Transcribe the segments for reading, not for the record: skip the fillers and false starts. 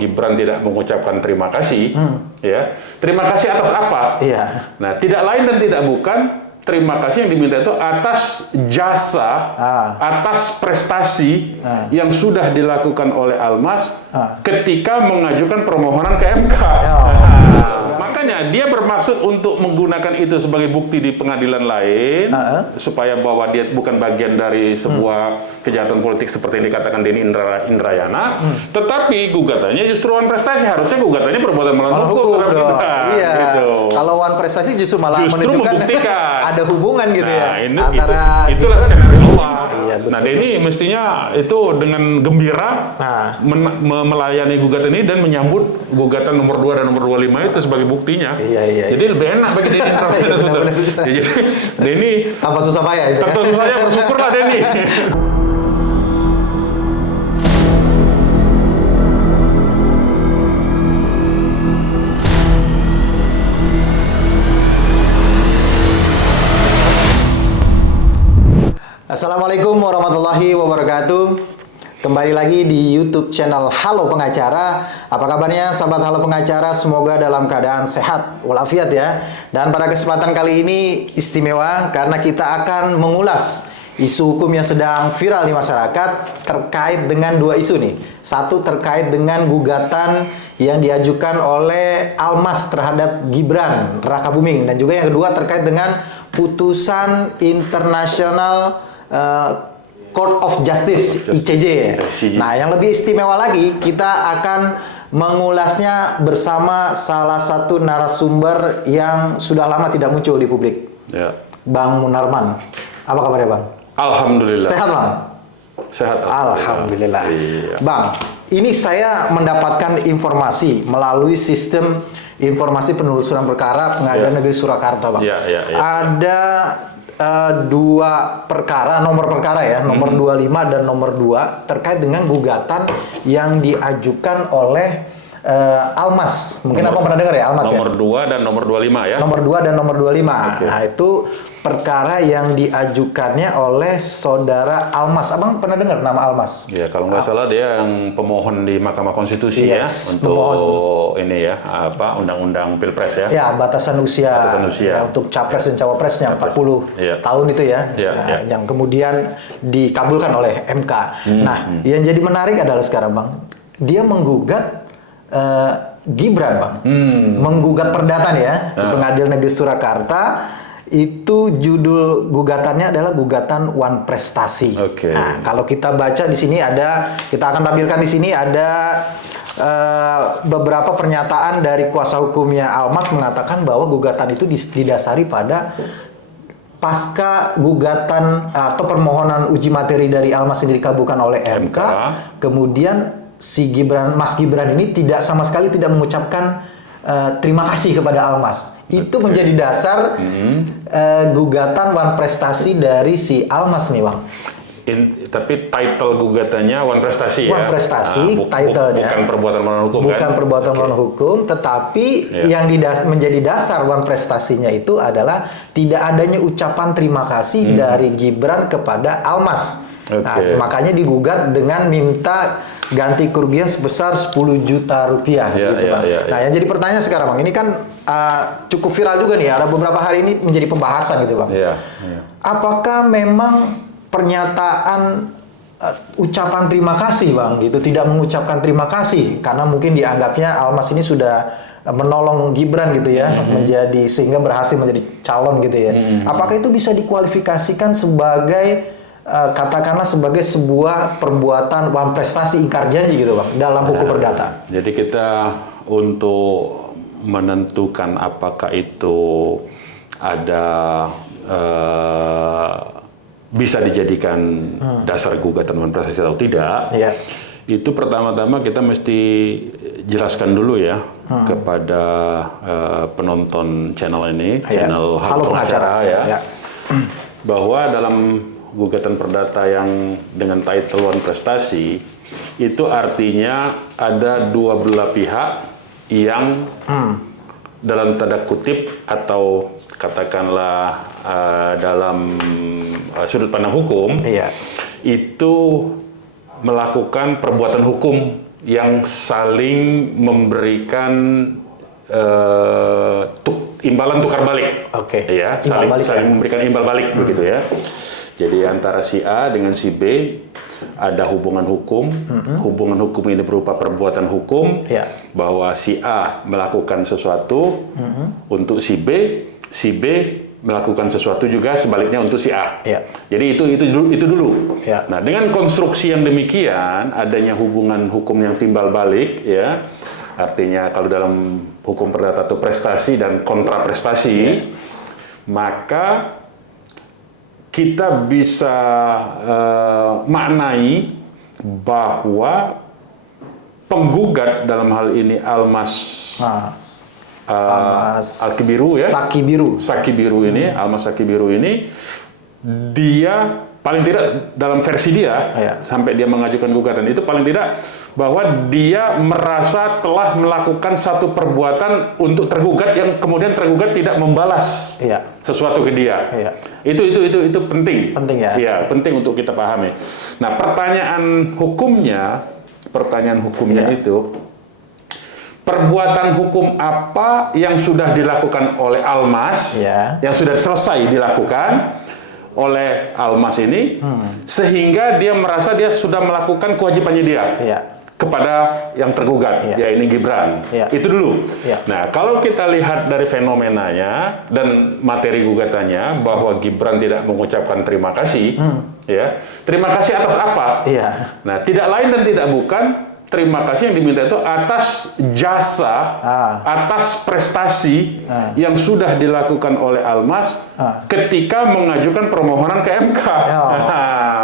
Gibran tidak mengucapkan terima kasih, ya. Terima kasih atas apa? Iya. Nah, tidak lain dan tidak bukan terima kasih yang diminta itu atas jasa, atas prestasi yang sudah dilakukan oleh Almas ketika mengajukan permohonan ke MK. Makanya dia bermaksud untuk menggunakan itu sebagai bukti di pengadilan lain supaya bahwa dia bukan bagian dari sebuah kejahatan politik seperti yang dikatakan Denny Indrayana, tetapi gugatannya justru wan prestasi, harusnya gugatannya perbuatan melawan hukum. Iya. Gitu. Kalau wan prestasi justru malah menunjukkan membuktikan ada hubungan gitu ya antara itulah skenario awal. Iya, nah, Denny mestinya itu dengan gembira melayani gugatan ini dan menyambut gugatan nomor 2 dan nomor 25 itu sebagai buktinya. Iya. Jadi lebih enak bagi Denny Indrayana. Jadi Denny tanpa susah payah itu. Tanpa susah payah, bersyukurlah Denny. Assalamualaikum warahmatullahi wabarakatuh. Kembali lagi di YouTube channel Halo Pengacara. Apa kabarnya sahabat Halo Pengacara? Semoga dalam keadaan sehat walafiat ya. Dan pada kesempatan kali ini istimewa karena kita akan mengulas isu hukum yang sedang viral di masyarakat terkait dengan dua isu nih. Satu terkait dengan gugatan yang diajukan oleh Almas terhadap Gibran Rakabuming, dan juga yang kedua terkait dengan putusan internasional Court of Justice ICJ. Nah, yang lebih istimewa lagi, kita akan mengulasnya bersama salah satu narasumber yang sudah lama tidak muncul di publik, Bang Munarman. Apa kabarnya, Bang? Alhamdulillah. Sehat, Bang? Sehat. Alhamdulillah. Iya. Bang, ini saya mendapatkan informasi melalui sistem informasi penelusuran perkara Pengadilan Negeri Surakarta, Bang. Ada dua perkara, nomor perkara ya, nomor 25 dan nomor 2 terkait dengan gugatan yang diajukan oleh Almas. Mungkin apa pernah dengar ya, Almas nomor ya? 2 dan nomor 25 ya? Nomor 2 dan nomor 25. Nah, itu perkara yang diajukannya oleh saudara Almas. Abang pernah dengar nama Almas? Ya, kalau nggak salah dia yang pemohon di Mahkamah Konstitusi ya untuk ini ya, apa, undang-undang Pilpres ya? Ya, batasan usia ya, untuk capres dan cawapresnya 40 tahun itu ya, yang kemudian dikabulkan oleh MK. Nah, yang jadi menarik adalah sekarang, Bang, dia menggugat Gibran, Bang, menggugat perdata ya di Pengadilan Negeri Surakarta. Itu judul gugatannya adalah gugatan wan prestasi. Nah, kalau kita baca di sini kita akan tampilkan di sini ada beberapa pernyataan dari kuasa hukumnya Almas mengatakan bahwa gugatan itu didasari pada pasca gugatan atau permohonan uji materi dari Almas yang dikabulkan oleh MK. Kemudian si Mas Gibran ini sama sekali tidak mengucapkan terima kasih kepada Almas. Itu menjadi dasar gugatan wan prestasi dari si Almas nih, Bang. Tapi title gugatannya wan prestasi ya? Wan prestasi, titlenya. Bukan perbuatan melawan hukum, bukan perbuatan melawan hukum, tetapi yang menjadi dasar wan prestasinya itu adalah tidak adanya ucapan terima kasih dari Gibran kepada Almas. Nah, makanya digugat dengan minta ganti kerugian sebesar 10 juta rupiah. Bang. Nah, yang jadi pertanyaan sekarang, Bang, ini kan cukup viral juga nih, ada beberapa hari ini menjadi pembahasan gitu, Bang. Apakah memang pernyataan ucapan terima kasih, Bang, gitu, tidak mengucapkan terima kasih karena mungkin dianggapnya Almas ini sudah menolong Gibran gitu ya, sehingga berhasil menjadi calon gitu ya. Apakah itu bisa dikualifikasikan sebagai katakanlah sebagai sebuah perbuatan wan prestasi ingkar janji gitu, Bang, dalam hukum perdata? Jadi kita untuk menentukan apakah itu ada bisa dijadikan dasar gugatan wan prestasi atau tidak, itu pertama-tama kita mesti jelaskan dulu ya kepada penonton channel ini, channel Halo Pengacara ya, bahwa dalam gugatan perdata yang dengan title wan prestasi itu artinya ada dua belah pihak yang dalam tanda kutip atau katakanlah dalam sudut pandang hukum itu melakukan perbuatan hukum yang saling memberikan imbalan tukar balik. Oke. Ya, saling memberikan imbal balik begitu ya. Jadi antara si A dengan si B ada hubungan hukum. Hubungan hukum ini berupa perbuatan hukum bahwa si A melakukan sesuatu untuk si B melakukan sesuatu juga sebaliknya untuk si A. Jadi itu dulu. Nah, dengan konstruksi yang demikian, adanya hubungan hukum yang timbal balik, ya, artinya kalau dalam hukum perdata itu prestasi dan kontraprestasi, maka kita bisa maknai bahwa penggugat dalam hal ini Almas Saki Biru ya. Saki Biru ini, Almas Saki Biru ini, dia paling tidak dalam versi dia sampai dia mengajukan gugatan itu paling tidak bahwa dia merasa telah melakukan satu perbuatan untuk tergugat yang kemudian tergugat tidak membalas sesuatu ke dia. Itu penting. Penting ya. Iya, penting untuk kita pahami. Nah, pertanyaan hukumnya itu perbuatan hukum apa yang sudah dilakukan oleh Almas, yang sudah selesai dilakukan oleh Almas ini, sehingga dia merasa dia sudah melakukan kewajibannya dia kepada yang tergugat, ya ini Gibran. Itu dulu. Nah, kalau kita lihat dari fenomenanya dan materi gugatannya bahwa Gibran tidak mengucapkan terima kasih, ya, terima kasih atas apa? Nah, tidak lain dan tidak bukan terima kasih yang diminta itu atas jasa, atas prestasi yang sudah dilakukan oleh Almas ketika mengajukan permohonan ke MK.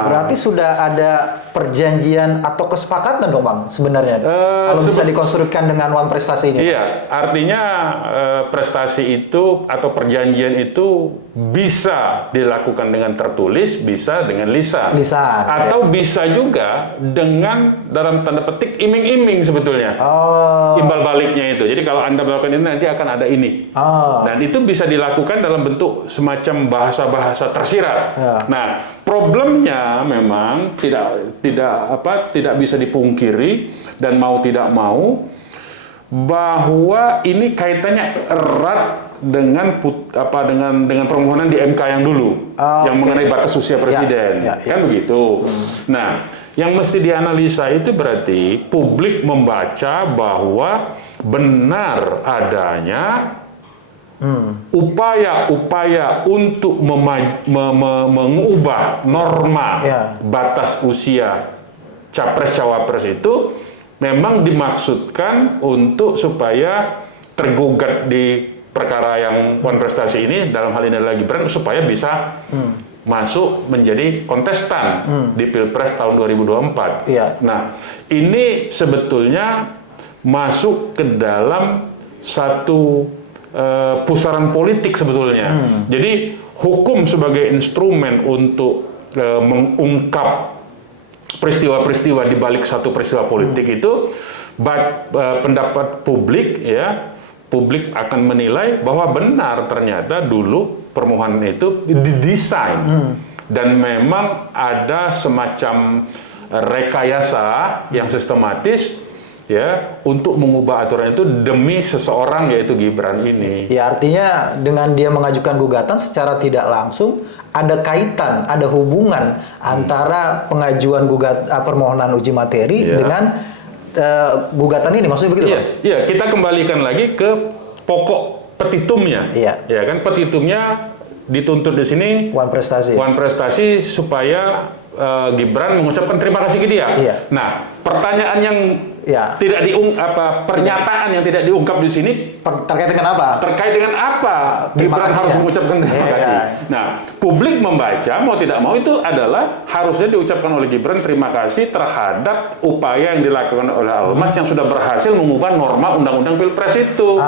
Berarti sudah ada perjanjian atau kesepakatan dong Bang sebenarnya? Kalau bisa dikonstruksikan dengan one prestasi ini. Iya, artinya prestasi itu atau perjanjian itu bisa dilakukan dengan tertulis, bisa dengan lisan. Atau bisa juga dengan dalam tanda petik iming-iming sebetulnya. Imbal baliknya itu. Jadi kalau Anda melakukan ini nanti akan ada ini. Dan itu bisa dilakukan dalam bentuk semacam bahasa-bahasa tersirat. Nah, problemnya memang tidak bisa dipungkiri dan mau tidak mau bahwa ini kaitannya erat dengan permohonan di MK yang dulu yang mengenai batas usia presiden. Kan begitu. Nah, yang mesti dianalisa itu berarti publik membaca bahwa benar adanya upaya-upaya untuk mengubah norma batas usia capres-cawapres itu memang dimaksudkan untuk supaya tergugat di perkara yang one prestasi ini, dalam hal ini adalah Gibran, supaya bisa masuk menjadi kontestan di Pilpres tahun 2024. Nah, ini sebetulnya masuk ke dalam satu pusaran politik sebetulnya. Jadi hukum sebagai instrumen untuk mengungkap peristiwa-peristiwa di balik satu peristiwa politik itu, pendapat publik publik akan menilai bahwa benar ternyata dulu permohonan itu didesain dan memang ada semacam rekayasa yang sistematis untuk mengubah aturan itu demi seseorang yaitu Gibran ini. Ya, artinya dengan dia mengajukan gugatan secara tidak langsung ada kaitan, ada hubungan antara pengajuan permohonan uji materi dengan gugatan ini, maksudnya begitu? Iya, kita kembalikan lagi ke pokok petitumnya. Ya kan, petitumnya dituntut di sini one prestasi supaya Gibran mengucapkan terima kasih ke dia. Nah, pertanyaan yang tidak pernyataan yang tidak diungkap di sini terkait dengan apa? Terkait dengan apa Gibran harus mengucapkan terima kasih. Nah, publik membaca mau tidak mau itu adalah harusnya diucapkan oleh Gibran terima kasih terhadap upaya yang dilakukan oleh Almas yang sudah berhasil mengubah norma undang-undang Pilpres itu.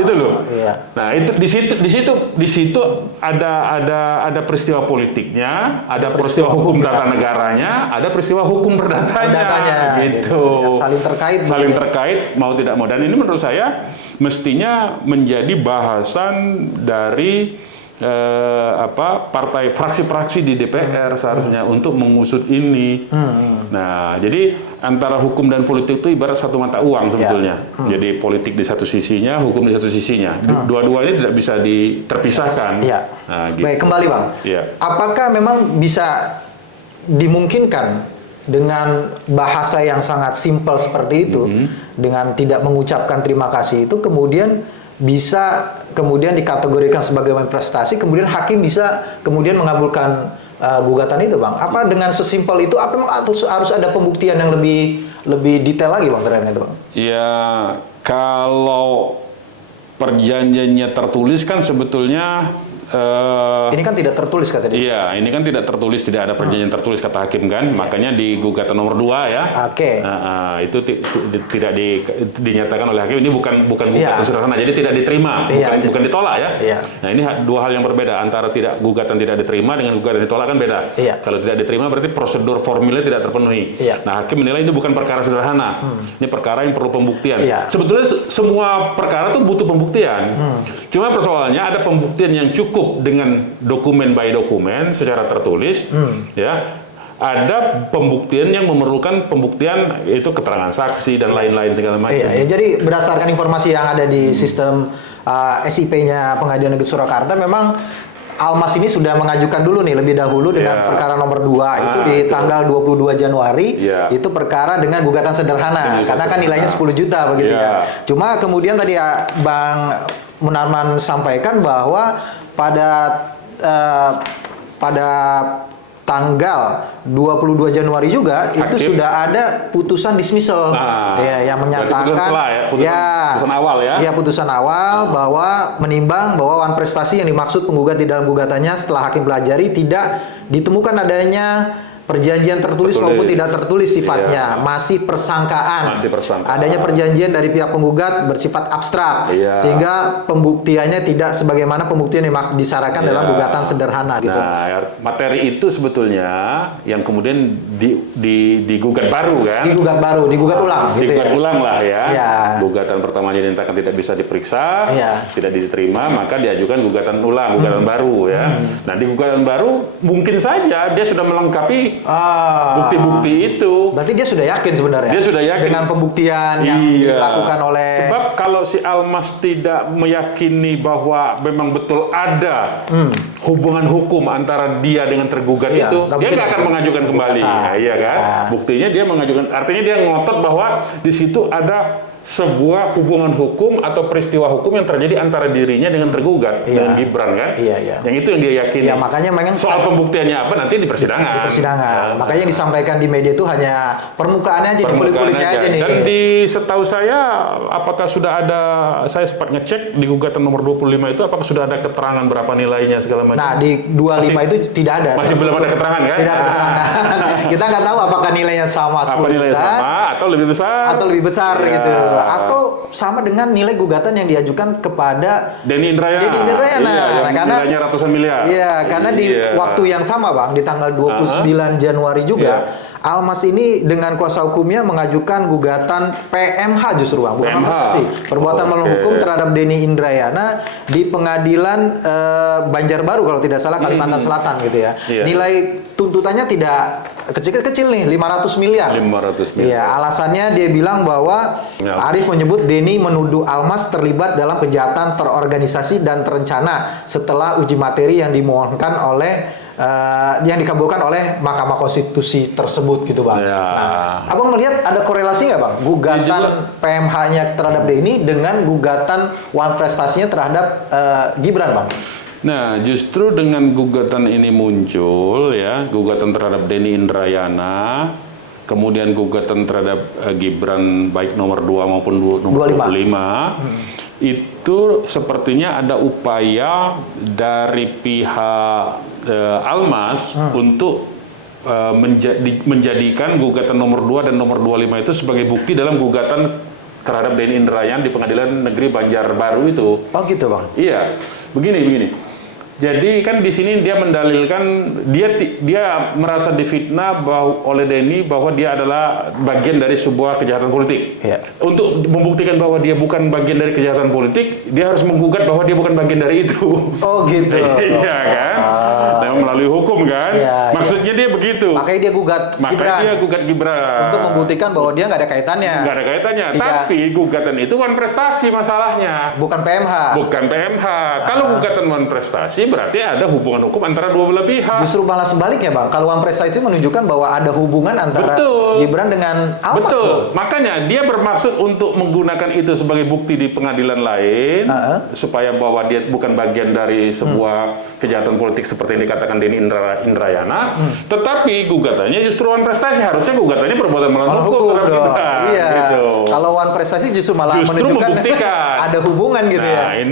Itu loh. Nah, itu di situ ada peristiwa politiknya, ada peristiwa hukum tata negaranya, ada peristiwa hukum perdatanya gitu. Saling terkait mau tidak mau, dan ini menurut saya mestinya menjadi bahasan dari partai fraksi-fraksi di DPR seharusnya untuk mengusut ini. Nah, jadi antara hukum dan politik itu ibarat satu mata uang sebetulnya. Jadi politik di satu sisinya, hukum di satu sisinya. Dua-duanya tidak bisa terpisahkan. Nah, gitu. Baik, kembali Bang. Apakah memang bisa dimungkinkan dengan bahasa yang sangat simpel seperti itu, dengan tidak mengucapkan terima kasih itu, kemudian bisa dikategorikan sebagai prestasi, kemudian hakim bisa kemudian mengabulkan gugatan itu, Bang? Apa dengan sesimpel itu? Apa memang harus ada pembuktian yang lebih detail lagi, Bang, terkait itu, Bang? Ya, kalau perjanjiannya tertulis kan sebetulnya ini kan tidak tertulis kata dia. Iya, ini kan tidak tertulis, tidak ada perjanjian tertulis kata hakim kan, makanya di gugatan nomor 2 ya. Itu tidak dinyatakan oleh hakim, ini bukan gugatan sederhana, jadi tidak diterima, bukan ditolak ya. Nah, ini dua hal yang berbeda, antara gugatan tidak diterima dengan gugatan ditolak kan beda. Kalau tidak diterima berarti prosedur formilnya tidak terpenuhi. Nah, hakim menilai ini bukan perkara sederhana, ini perkara yang perlu pembuktian. Sebetulnya semua perkara itu butuh pembuktian. Cuma persoalannya ada pembuktian yang cukup dengan dokumen by dokumen secara tertulis, ya. Ada pembuktian yang memerlukan pembuktian, itu keterangan saksi dan lain-lain segala macam. Jadi berdasarkan informasi yang ada di sistem SIP-nya Pengadilan Negeri Surakarta, memang Almas ini sudah mengajukan dulu nih lebih dahulu dengan perkara nomor 2 itu di tanggal 22 Januari. Itu perkara dengan gugatan sederhana karena kan nilainya 10 juta begitu ya. Cuma kemudian tadi Bang Munarman sampaikan bahwa pada tanggal 22 Januari juga hakim, itu sudah ada putusan dismissal yang menyatakan putusan awal putusan awal bahwa menimbang bahwa wan prestasi yang dimaksud penggugat di dalam gugatannya setelah hakim pelajari tidak ditemukan adanya perjanjian tertulis maupun tidak tertulis sifatnya, masih persangkaan. Adanya perjanjian dari pihak penggugat bersifat abstrak, sehingga pembuktiannya tidak sebagaimana pembuktian yang disyaratkan dalam gugatan sederhana. Gitu. Nah, materi itu sebetulnya yang kemudian digugat baru kan? Digugat ulang. Digugat ulang lah ya. Gugatan pertamanya dinyatakan tidak bisa diperiksa, tidak diterima, maka diajukan gugatan ulang, gugatan baru ya. Nah, di gugatan baru mungkin saja dia sudah melengkapi bukti-bukti itu. Berarti dia sudah yakin sebenarnya. Dia sudah yakin dengan pembuktian yang dilakukan oleh. Sebab kalau si Almas tidak meyakini bahwa memang betul ada hubungan hukum antara dia dengan tergugat itu, dia nggak akan mengajukan kembali. Iya kan? Buktinya dia mengajukan. Artinya dia ngotot bahwa di situ ada sebuah hubungan hukum atau peristiwa hukum yang terjadi antara dirinya dengan tergugat, dengan Gibran kan? Yang itu yang dia yakini. Makanya soal pembuktiannya apa nanti di persidangan. Makanya yang disampaikan di media itu hanya permukaannya aja, kulit-kulitnya aja nih. Dan setahu saya, apakah sudah ada, saya sempat ngecek di gugatan nomor 25 itu, apakah sudah ada keterangan berapa nilainya segala macam? Nah, di 25 itu tidak ada. Masih belum ada keterangan kan? Tidak ada keterangan. Kita nggak tahu apakah nilainya sama 10 nilainya juta, sama atau lebih besar gitu. Atau sama dengan nilai gugatan yang diajukan kepada Denny Indrayana. Karena nilainya ratusan miliar. Karena di waktu yang sama, Bang, di tanggal 29 Januari juga, Almas ini dengan kuasa hukumnya mengajukan gugatan PMH justru, Bang, bukan prestasi. Perbuatan melawan hukum terhadap Denny Indrayana di Pengadilan Banjarbaru kalau tidak salah, Kalimantan Selatan gitu ya. Nilai tuntutannya tidak kecil-kecil nih, 500 miliar. Alasannya dia bilang bahwa Arief menyebut Denny menuduh Almas terlibat dalam kejahatan terorganisasi dan terencana setelah uji materi yang dimohonkan oleh yang dikabulkan oleh Mahkamah Konstitusi tersebut gitu, Bang. Nah, Abang melihat ada korelasi nggak, Bang? Gugatan PMH-nya terhadap Denny dengan gugatan wan prestasinya terhadap Gibran, Bang? Nah, justru dengan gugatan ini muncul ya, gugatan terhadap Denny Indrayana, kemudian gugatan terhadap Gibran baik nomor 2 maupun nomor 25. Itu sepertinya ada upaya dari pihak Almas untuk menjadikan gugatan nomor 2 dan nomor 25 itu sebagai bukti dalam gugatan terhadap Denny Indrayana di Pengadilan Negeri Banjarbaru itu. Oh gitu, Bang? Iya, begini. Jadi kan di sini dia mendalilkan dia merasa difitnah oleh Denny bahwa dia adalah bagian dari sebuah kejahatan politik. Ya. Untuk membuktikan bahwa dia bukan bagian dari kejahatan politik, dia harus menggugat bahwa dia bukan bagian dari itu. Oh gitu. Iya kan? Nah, melalui hukum kan? Ya, maksudnya dia begitu. Makanya dia gugat Gibran. Dia gugat Gibran. Untuk membuktikan bahwa dia nggak ada kaitannya. Nggak ada kaitannya. Tapi gugatan itu wan prestasi masalahnya. Bukan PMH. Bukan PMH. Kalau gugatan wan prestasi berarti ada hubungan hukum antara dua belah pihak. Justru malah sebaliknya Bang, kalau wan prestasi itu menunjukkan bahwa ada hubungan antara Gibran dengan Almas. Betul, makanya dia bermaksud untuk menggunakan itu sebagai bukti di pengadilan lain, supaya bahwa dia bukan bagian dari sebuah kejahatan politik seperti yang dikatakan Denny Indrayana, tetapi gugatannya justru wan prestasi, harusnya gugatannya perbuatan melawan hukum. Iya. Gitu. Kalau wan prestasi justru malah menunjukkan ada hubungan gitu ya.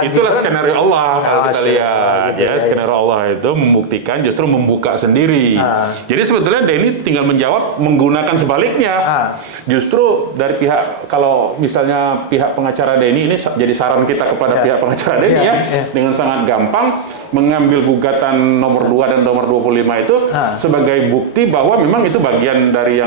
Itulah skenario Allah kalau kita lihat. Gitu ya, skenario Allah itu membuktikan justru membuka sendiri. Jadi sebetulnya Denny tinggal menjawab menggunakan sebaliknya. Justru dari pihak, kalau misalnya pihak pengacara Denny ini jadi saran kita kepada pihak pengacara Denny dengan sangat gampang mengambil gugatan nomor 2 dan nomor 25 itu sebagai bukti bahwa memang itu bagian dari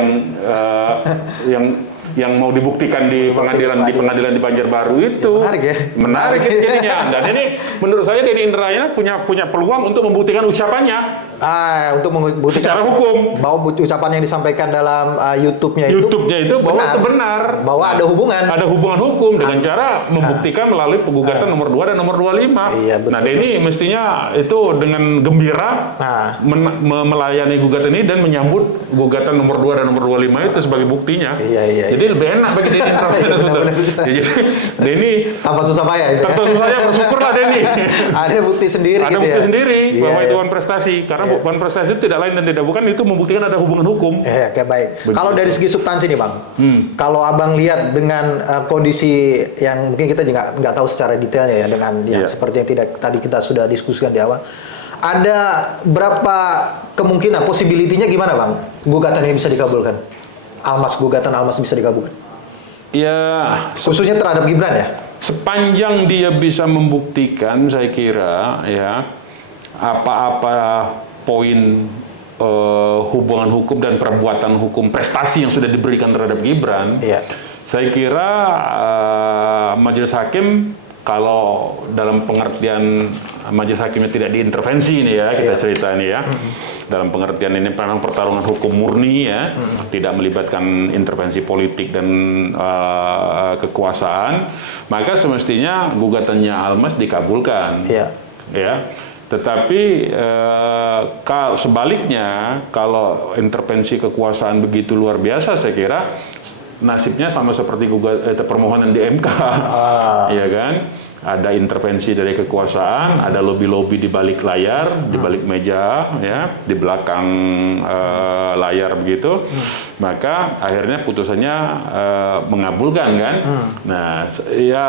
yang mau dibuktikan di pengadilan di Banjarbaru itu. Menarik ya. Menarik jadinya. Dan ini menurut saya Denny Indrayana punya peluang untuk membuktikan ucapannya. Untuk membuktikan secara hukum bahwa ucapan yang disampaikan dalam YouTube-nya itu bahwa itu benar. Bahwa ada hubungan. Ada hubungan hukum dengan cara membuktikan melalui gugatan nomor 2 dan nomor 25. Iya, betul. Nah, Denny mestinya itu dengan gembira melayani gugatan ini dan menyambut gugatan nomor 2 dan nomor 25 itu sebagai buktinya. Iya. Jadi lebih enak bagi Denny Indrayana. Jadi Denny tanpa susah payah. Tanpa susah payah, bersyukurlah Denny. Ada bukti sendiri. Ada bukti sendiri bahwa itu wan prestasi. Karena wan prestasi itu tidak lain dan tidak bukan itu membuktikan ada hubungan hukum. Oke, baik. Kalau dari segi substansi nih Bang, kalau Abang lihat dengan kondisi yang mungkin kita juga nggak tahu secara detailnya ya dengan yang seperti yang tadi kita sudah diskusikan di awal, ada berapa kemungkinan, possibility-nya gimana Bang? Gugatan ini bisa dikabulkan? Gugatan Almas bisa dikabulkan? Ya, khususnya terhadap Gibran ya? Sepanjang dia bisa membuktikan, saya kira ya apa-apa poin hubungan hukum dan perbuatan hukum prestasi yang sudah diberikan terhadap Gibran, saya kira majelis hakim, kalau dalam pengertian majelis hakimnya tidak diintervensi ini ya, kita cerita ini ya, dalam pengertian ini memang pertarungan hukum murni ya, tidak melibatkan intervensi politik dan kekuasaan, maka semestinya gugatannya Almas dikabulkan. Ya. Tetapi sebaliknya, kalau intervensi kekuasaan begitu luar biasa, saya kira nasibnya sama seperti permohonan di MK, ya kan? Ada intervensi dari kekuasaan, ada lobby-lobby di balik layar, di balik meja, ya, di belakang layar begitu. Maka akhirnya putusannya mengabulkan kan? Nah, ya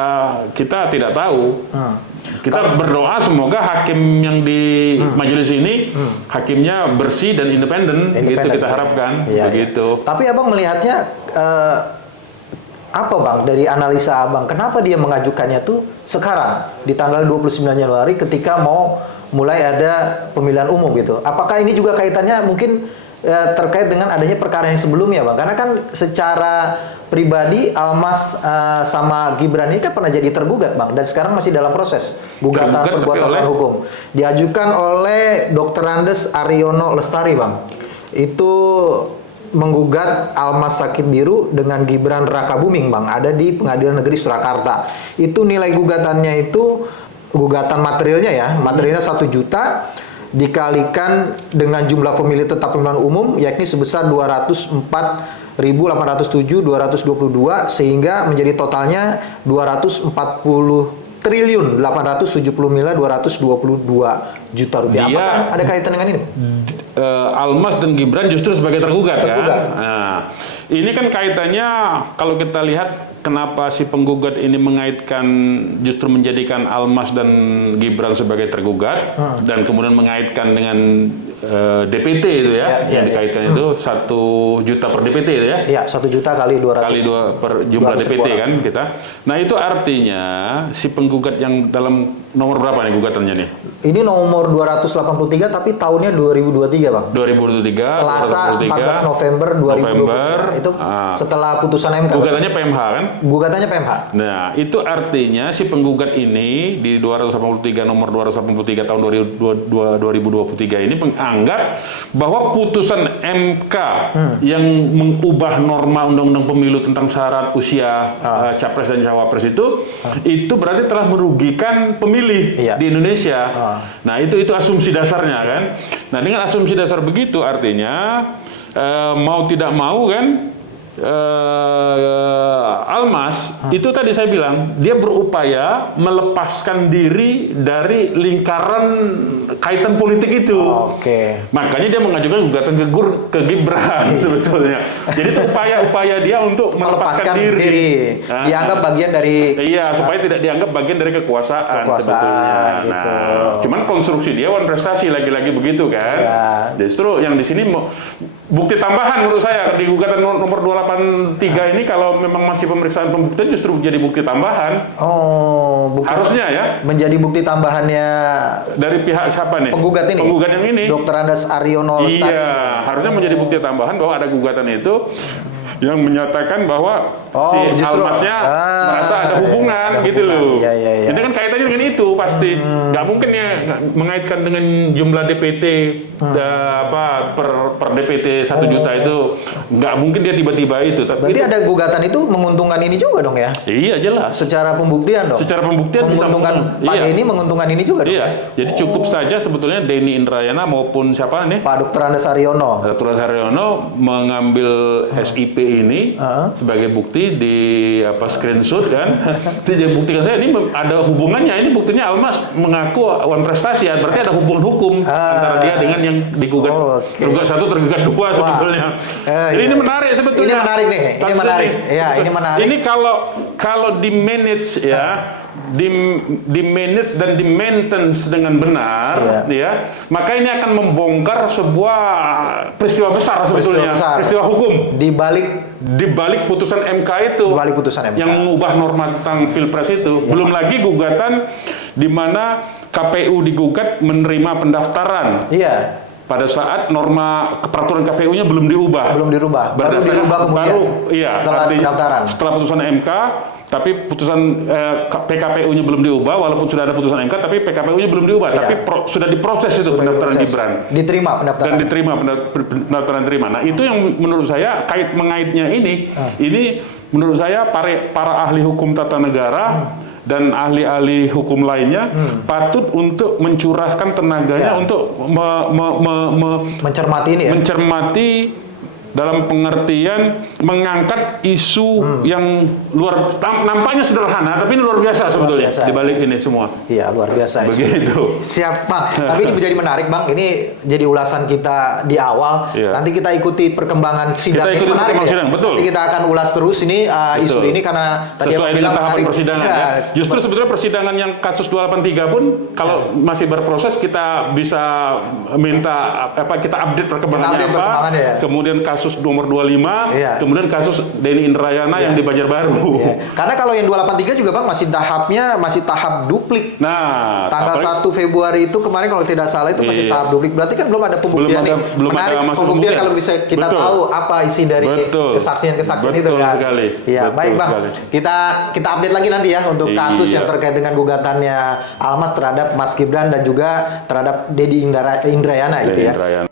kita tidak tahu. Kita berdoa semoga hakim yang di majelis ini hakimnya bersih dan independen, gitu kita harapkan. Begitu. Tapi Abang melihatnya apa Bang dari analisa Abang, kenapa dia mengajukannya tuh sekarang di tanggal 29 Januari ketika mau mulai ada pemilihan umum gitu? Apakah ini juga kaitannya mungkin terkait dengan adanya perkara yang sebelumnya Bang? Karena kan secara pribadi Almas sama Gibran ini kan pernah jadi tergugat Bang, dan sekarang masih dalam proses gugatan perbuatan melawan hukum. Diajukan oleh Dr. Andes Aryono Lestari Bang. Itu menggugat Almas Sakit Biru dengan Gibran Rakabuming Bang, ada di Pengadilan Negeri Surakarta. Itu nilai gugatannya itu, gugatan materialnya ya, materialnya 1 juta dikalikan dengan jumlah pemilih tetap pemilihan umum yakni sebesar 204.807.222 sehingga menjadi totalnya 240.870.222 juta rupiah. Apakah ada kaitan dengan ini? Almas dan Gibran justru sebagai tergugat. Kan? Nah, ini kan kaitannya kalau kita lihat kenapa si penggugat ini mengaitkan, justru menjadikan Almas dan Gibran sebagai tergugat dan kemudian mengaitkan dengan DPT itu ya, yang dikaitkan itu 1 juta per DPT itu ya? Iya, 1 juta kali 200. Kali 2 per jumlah DPT kan kita. Nah itu artinya si penggugat yang dalam nomor berapa nih gugatannya nih? Ini nomor 283 tapi tahunnya 2023, Bang. 2023. Selasa 14 November 2023. Itu setelah putusan MK. Gugatannya PMH kan? Gugatannya PMH. Nah, itu artinya si penggugat ini di 283 nomor 283 tahun 2023 ini menganggap bahwa putusan MK yang mengubah norma Undang-Undang Pemilu tentang syarat usia capres dan cawapres itu berarti telah merugikan pemilih di Indonesia. Nah, itu asumsi dasarnya kan. Nah, dengan asumsi dasar begitu artinya mau tidak mau kan Almas itu tadi saya bilang dia berupaya melepaskan diri dari lingkaran kaitan politik itu. Makanya dia mengajukan gugatan ke Gibran sebetulnya. Jadi itu upaya dia untuk melepaskan diri. Dianggap bagian dari supaya tidak dianggap bagian dari kekuasaan sebetulnya. Gitu. Nah, cuman konstruksi dia wan prestasi lagi-lagi begitu kan. Justru yang di sini bukti tambahan menurut saya di gugatan nomor 283 ini kalau memang masih pemeriksaan pembuktian justru menjadi bukti tambahan. Harusnya ya. Menjadi bukti tambahannya dari pihak siapa nih? Penggugat ini. Penggugat yang ini. Dr. Andes Aryono Lestari. Iya, harusnya menjadi bukti tambahan bahwa ada gugatan itu yang menyatakan bahwa si Almasnya merasa ada hubungan gitu loh. Ini kan kaitannya dengan itu pasti. Nggak mungkin ya mengaitkan dengan jumlah DPT per DPT 1 juta itu. Nggak mungkin dia tiba-tiba itu. Tapi berarti ada gugatan itu menguntungkan ini juga dong ya? Iya jelas. Secara pembuktian dong? Secara pembuktian menguntungkan Pak Denny, menguntungkan ini juga dong? Iya, jadi cukup saja sebetulnya Denny Indrayana maupun siapa nih? Pak Dr. Andes Aryono. Dr. Aryono mengambil SIP ini sebagai bukti di screenshot kan. Itu jadi buktikan saya ini ada hubungannya. Ini buktinya Almas mengaku wan prestasi ya. Berarti ada hubungan hukum antara dia dengan yang digugat. Tergugat 1 tergugat 2 sebetulnya. Jadi ini menarik sebetulnya. Ini menarik nih. Ini menarik. Ya, ini menarik. Ini kalau di manage ya, di manage dan di maintenance dengan benar ya, maka ini akan membongkar sebuah peristiwa besar sebetulnya, peristiwa hukum di balik putusan MK itu, yang mengubah norma tentang Pilpres itu. Belum lagi gugatan di mana KPU digugat menerima pendaftaran. Pada saat norma peraturan KPU-nya belum diubah. Baru diubah kemudian setelah putusan MK, tapi putusan PKPU-nya belum diubah, walaupun sudah ada putusan MK, tapi PKPU-nya belum diubah, tapi sudah diproses itu pendaftaran Gibran. Diterima pendaftaran. Dan diterima pendaftaran terima. Nah, itu yang menurut saya mengaitnya ini menurut saya para ahli hukum tata negara dan ahli-ahli hukum lainnya patut untuk mencurahkan tenaganya untuk mencermati ini ya? Mencermati dalam pengertian mengangkat isu yang nampaknya sederhana tapi ini luar biasa sebetulnya di balik ini semua. Iya, luar biasa. Begitu. Siap, Bang. Tapi ini menjadi menarik, Bang. Ini jadi ulasan kita di awal. Nanti kita ikuti perkembangan sidang. Ini menarik ya. Betul. Nanti kita akan ulas terus ini isu ini karena tadi sesuai dengan tahapan persidangan ya. Justru sebetulnya persidangan yang kasus 283 pun kalau masih berproses kita bisa minta kita update perkembangannya apa. Kemudian kasus nomor 25, kemudian kasus Denny Indrayana yang di Banjarbaru. Karena kalau yang 283 juga Bang masih tahap duplik. Nah, tanggal 1 Februari itu kemarin kalau tidak salah itu masih tahap duplik. Berarti kan belum ada pembuktian nih. Belum menarik ada pembuktian kalau bisa kita tahu apa isi dari kesaksian-kesaksian itu kan. Iya, baik Bang. Kita update lagi nanti ya untuk kasus yang terkait dengan gugatannya Almas terhadap Mas Gibran dan juga terhadap Denny Indrayana gitu ya.